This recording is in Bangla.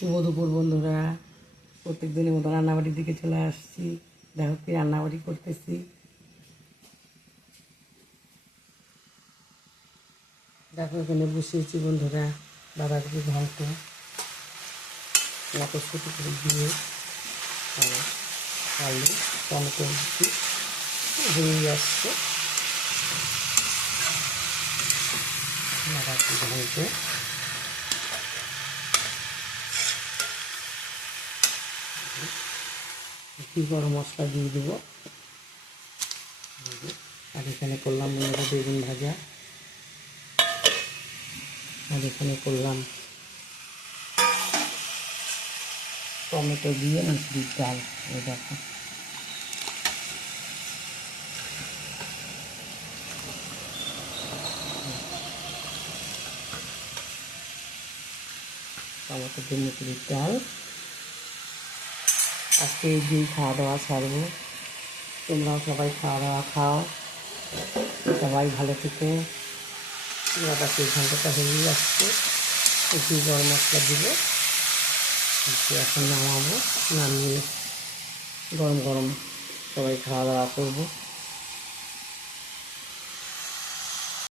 শুভ দুপুর বন্ধুরা, প্রত্যেক দিনের মতো রান্নাবাড়ির দিকে চলে আসছি। দেখো কি রান্নাবাড়ি করতেছি। দেখো এখানে বসিয়েছি বন্ধুরা বাঁধাকপি ঘন্ট, মটরশুঁটি করে দিয়ে আলু টমেটো দিচ্ছি, হয়ে আসছে বাঁধাকপি ঘন্ট। গরম মশলা দিয়ে দেবো। আর এখানে করলাম বন্ধুরা বেগুন ভাজা, আর এখানে করলাম টমেটো দিয়ে মুসুরির ডাল। এই দেখো টমেটো দিয়ে মুসুরির ডাল। আজকে এই দিন খাওয়া দাওয়া সারবো। তোমরাও সবাই খাওয়া দাওয়া খাও, সবাই ভালো থেকো। বাঁধাকপি ঘন্টটা হয়ে যাচ্ছে, একটু গরম মশলা দিব, এখন নামাবো, নামিয়ে গরম গরম সবাই খাওয়া দাওয়া করবো।